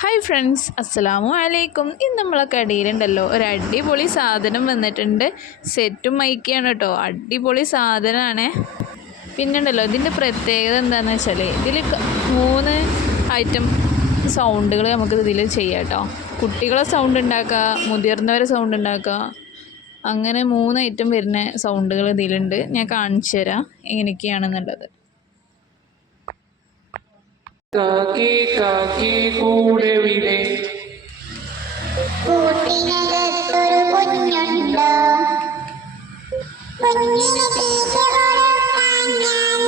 Hi friends അസ്സലാമു അലൈക്കും. ഇന്ന് നമ്മളെ കടയിലുണ്ടല്ലോ ഒരു അടിപൊളി സാധനം വന്നിട്ടുണ്ട്. സെറ്റും മൈക്കിയാണ് കേട്ടോ. അടിപൊളി സാധനമാണ് പിന്നെ ഉണ്ടല്ലോ ഇതിന്റെ പ്രത്യേകത എന്താണെന്ന് വെച്ചാൽ ഇതിൽ മൂന്ന് ഐറ്റം സൗണ്ടുകൾ നമുക്ക് ഇതിൽ ചെയ്യാം കേട്ടോ. കുട്ടികളെ സൗണ്ട് ഉണ്ടാക്കുക മുതിർന്നവരെ സൗണ്ട് ഉണ്ടാക്കുക. അങ്ങനെ മൂന്ന് ഐറ്റം വരുന്ന സൗണ്ടുകൾ ഇതിലുണ്ട്. ഞാൻ കാണിച്ചു തരാം എങ്ങനെയൊക്കെയാണെന്നുള്ളത്. കാക്കി കാക്കി കൂടെ വിടേ. കൂട്ടിനകത്തൊരു കുഞ്ഞുണ്ട്. കുഞ്ഞിന് തീറ്റ കൊടുക്കാൻ ഞാൻ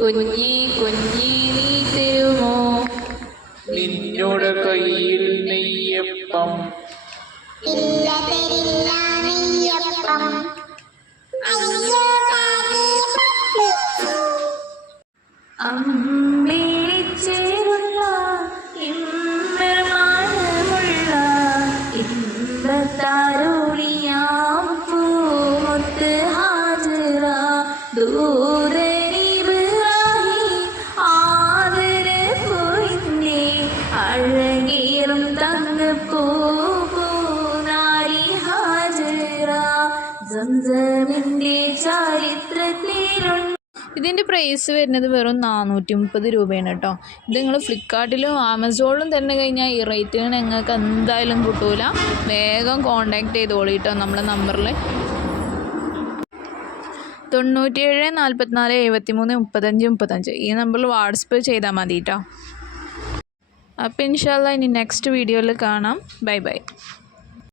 കുഞ്ഞി കുഞ്ഞി നീ തരുമോ? നിന്നോട് കയ്യിൽ നെയ്യപ്പം. അമ്പിളിച്ചേരുള്ള ഇമ്പമാനമുള്ള ഇമ്പത്താരോളിയാം പൂമുത്ത് ഹാജറ ദൂരനിബിറാഹി ആദര പോയിന്റെ അഴകേറും തങ്കപ്പൂ പൂനാരി ഹാജറ സംസമിന്റെ ചരിത്രത്തിലുണ്ട് ഇതിന്റെ പ്രൈസ് വരുന്നത് വെറും നാനൂറ്റി മുപ്പത് രൂപയാണ് കേട്ടോ. ഇത് നിങ്ങൾ ഫ്ലിപ്കാർട്ടിലും ആമസോണിലും തന്നെ കഴിഞ്ഞാൽ ഈ റേറ്റിന് നിങ്ങൾക്ക് എന്തായാലും കിട്ടൂല. വേഗം കോണ്ടാക്ട് ചെയ്തോളി കേട്ടോ നമ്മളെ നമ്പറിൽ തൊണ്ണൂറ്റിയേഴ് നാൽപ്പത്തിനാല് എഴുപത്തി മൂന്ന് മുപ്പത്തഞ്ച് മുപ്പത്തഞ്ച്. ഈ നമ്പറിൽ വാട്സപ്പ് ചെയ്താൽ മതി കേട്ടോ അപ്പോൾ ഇൻഷാല്ല ഇനി നെക്സ്റ്റ് വീഡിയോയിൽ കാണാം. Bye bye